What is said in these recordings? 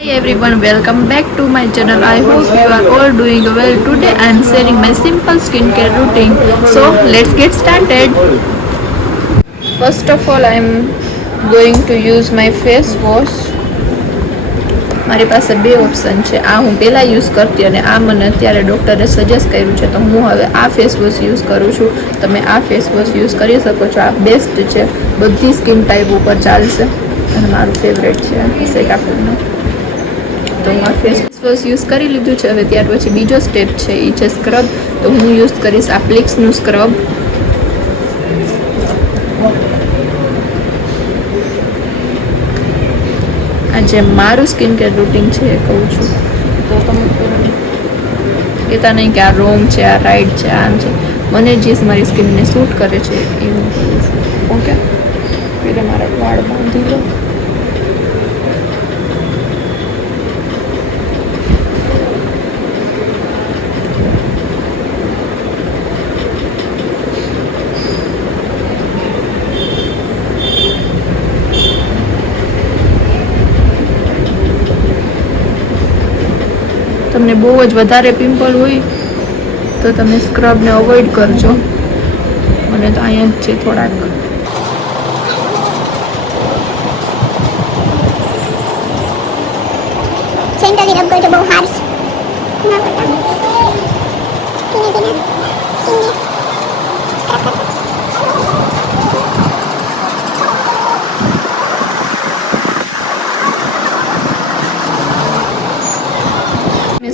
Hi everyone, welcome back to my channel. I hope you are all doing well. Today I am sharing my simple skincare routine. So let's get started. First of all, I am going to use my face wash. મારી પાસે બે option છે. આ હું પહેલાં use કરતી અને આ મને અત્યારે ડૉક્ટરે સજેસ્ટ કર્યું છે, તો હું હવે આ ફેસ વોશ યુઝ કરું છું. તમે આ ફેસ વોશ યુઝ કરી શકો છો. આ બેસ્ટ છે, બધી સ્કિન ટાઈપ ઉપર ચાલશે અને મારું ફેવરેટ છે સેટાફિલનું. તો હું આ ફેસ વોશ યુઝ કરી લીધું છે. હવે ત્યાર પછી બીજો સ્ટેપ છે, એ છે સ્ક્રબ. તો હું યુઝ કરીશ આ પ્લિક્સનું સ્ક્રબ. આ જે મારું સ્કિન કેર રૂટીન છે એ કહું છું. તો તમે કહેતા નહીં કે આ રોંગ છે, આ રાઈટ છે, આમ છે. મને જે મારી સ્કિનને સૂટ કરે છે એ હું કરું છું. ઓકે, પહેલાં મારા વાળ બાંધી લો. તમને બહુ જ વધારે પિમ્પલ હોય તો તમે સ્ક્રબને અવોઇડ કરજો. મને તો અહીંયા જ છે થોડાક. સેન્ટરથી રબ કરજો, બહુ હાર્શ ના પડતા. ધીમે ધીમે સ્કિનને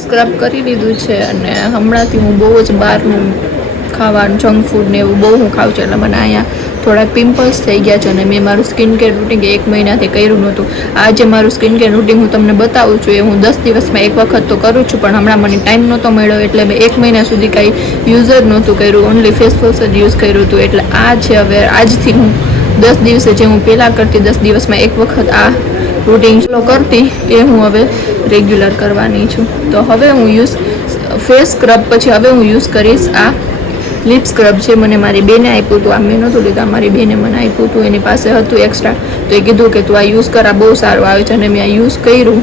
સ્ક્રબ કરી લીધું છે અને હમણાંથી હું બહુ જ બહારનું ખાવાનું, જંક ફૂડ ને એવું બહુ હું ખાઉં છું, એટલે મને અહીંયા થોડાક પિમ્પલ્સ થઈ ગયા છે અને મેં મારું સ્કિન કેર રૂટીન 1 મહિનાથી કર્યું નહોતું. આ જે મારું સ્કિન કેર રૂટીન હું તમને બતાવું છું એ હું 10 દિવસમાં એક વખત તો કરું છું, પણ હમણાં મને ટાઈમ નહોતો મળ્યો એટલે મેં 1 મહિના સુધી કાંઈ યુઝ જ નહોતું કર્યું, ઓનલી ફેસ વોશ જ યુઝ કર્યું હતું. એટલે આ છે હવે આજથી હું 10 દિવસે જે હું પહેલાં કરતી 10 દિવસમાં એક વખત આ રૂટીન ફોલો કરતી એ હું હવે રેગ્યુલર કરવાની છું. તો હવે હું ફેસ સ્ક્રબ પછી હવે હું યુઝ કરીશ આ લિપ સ્ક્રબ છે. મને મારી બેને આપ્યું હતું, આ મેં નહોતું લીધું, મારી બેને મને આપ્યું હતું, એની પાસે હતું એક્સ્ટ્રા, તો એ કીધું કે તું આ યુઝ કર, આ બહુ સારું આવે છે અને મેં આ યુઝ કર્યું.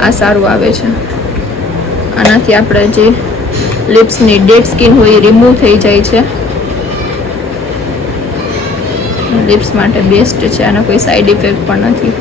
આ સારું આવે છે. આનાથી આપણે જે લિપ્સની ડેડ સ્કિન હોય એ રિમૂવ થઈ જાય છે. લિપ્સ માટે બેસ્ટ છે, આનો કોઈ સાઈડ ઇફેક્ટ પણ નથી.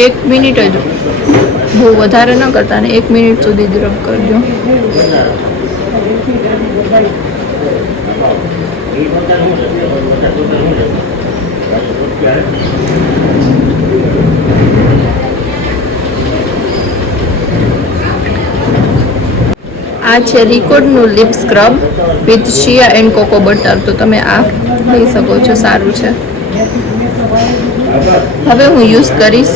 એક મિનિટ જ, બહુ વધારે ન કરતા, ને 1 મિનિટ સુધી જ રબ કરજો. આ છે રિકોર્ડનું lip scrub with shea and cocoa butter. તો તમે આ લઈ શકો છો, સારું છે. હવે હું યુઝ કરીશ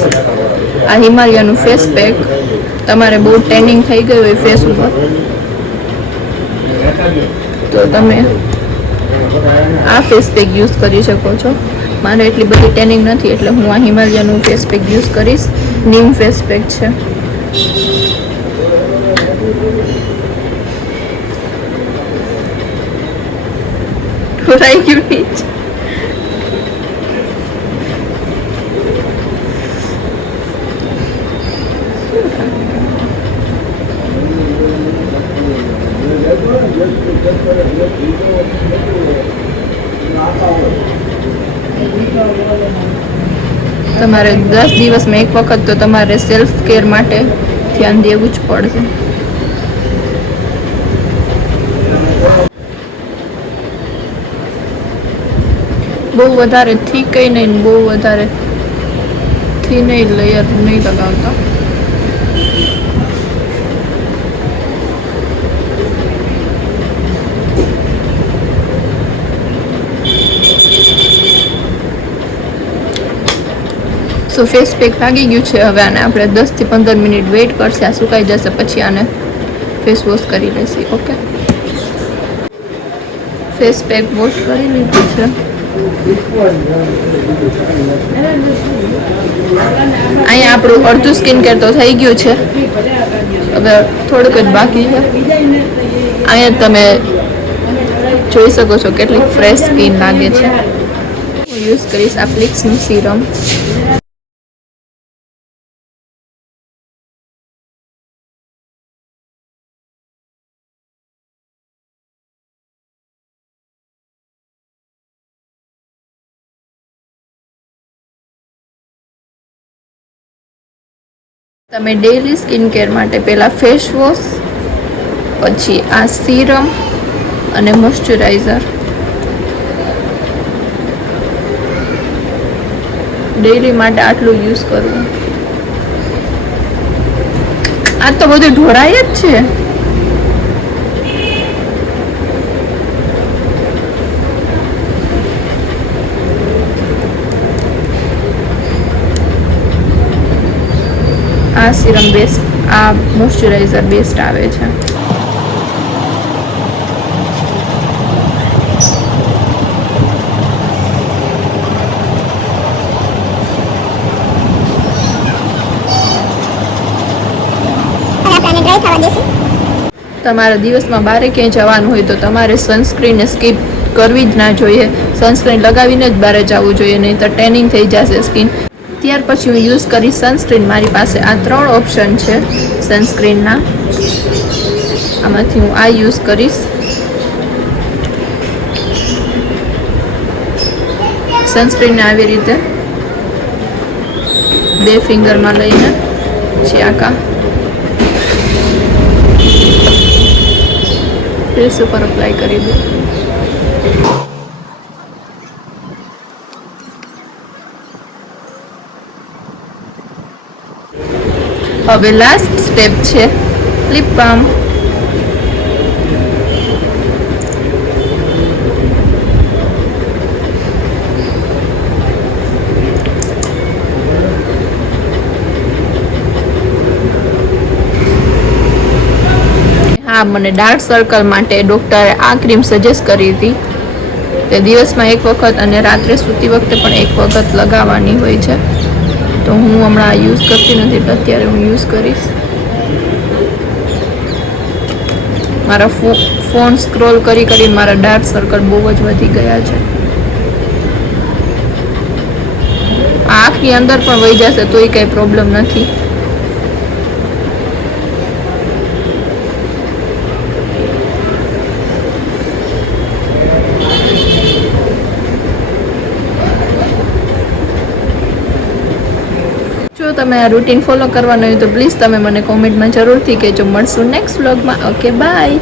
આ હિમાલયાનું ફેસ પેક. તમારે બહુ ટેનિંગ થઈ ગયું હોય ફેસ ઉપર તો તમે આ ફેસ પેક યુઝ કરી શકો છો. મારે એટલી બધી ટેનિંગ નથી એટલે હું આ હિમાલયાનું ફેસ પેક યુઝ કરીશ. નીમ ફેસ પેક છે. ઢોરાઈ ગયું નીચે. તમારે 10 દિવસમાં એક વખત તો તમારે સેલ્ફ કેર માટે ધ્યાન દેવું જ પડશે. બહુ વધારે થીક નહીં, બહુ વધારે થીન લેયર નહીં લગાવતા. સો ફેસ પેક લાગી ગયું છે. હવે આને આપણે 10 થી 15 મિનિટ વેઇટ કરશે, આ સુકાઈ જશે પછી આને ફેસ વોશ કરી લેશે. ઓકે, ફેસ પેક વોશ કરી લીધું છે. અહીંયા આપણું અડધું સ્કિન કેર તો થઈ ગયું છે, હવે થોડુંક જ બાકી છે. અહીંયા તમે જોઈ શકો છો કેટલી ફ્રેશ સ્કિન લાગે છે. હું યુઝ કરીશ આ પ્લિક્સનું સિરમ. તમે ડેઈલી સ્કિન કેર માટે પહેલાં ફેસ વોશ, પછી આ સિરમ અને મોઇશ્ચરાઇઝર ડેઈલી માટે આટલું યુઝ કરવું. આ તો બધું ઢોળાય જ છે. આ સિરમ બેસ્ટ, આ મોઇશ્ચરાઇઝર બેસ્ટ આવે છે. તમારા દિવસમાં બારે ક્યાંય જવાનું હોય તો તમારે સનસ્ક્રીનને સ્કીપ કરવી જ ના જોઈએ. સનસ્ક્રીન લગાવીને જ બહાર જવું જોઈએ, નહીં તો ટેનિંગ થઈ જશે સ્કિન. ત્યાર પછી હું યુઝ કરીશ સનસ્ક્રીન. મારી પાસે આ 3 ઓપ્શન છે સનસ્ક્રીનના. આમાંથી હું આ યુઝ કરીશ. સનસ્ક્રીનને આવી રીતે 2 ફિંગરમાં લઈને પછી આખા ફેસ ઉપર અપ્લાય કરી દો. હવે લાસ્ટ સ્ટેપ છે લિપ બામ. હા, મને ડાર્ક સર્કલ માટે ડૉક્ટરે આ ક્રીમ સજેસ્ટ કરી હતી. તે દિવસમાં 1 વખત અને રાત્રે સૂતી વખતે પણ 1 વખત લગાવવાની હોય છે. તો હું હમણાં યુઝ કરતી નથી, એટલે અત્યારે હું યુઝ કરીશ. મારા ફોન સ્ક્રોલ કરી કરીને મારા ડાર્ક સર્કલ બહુ જ વધી ગયા છે. આંખની અંદર પણ વહી જશે તોય કંઈ પ્રોબ્લેમ નથી. જો તમે આ રૂટીન ફોલો કરવાનું હોય તો પ્લીઝ તમે મને કોમેન્ટમાં જરૂરથી કહેજો. મળશું નેક્સ્ટ વ્લોગમાં. Okay, by.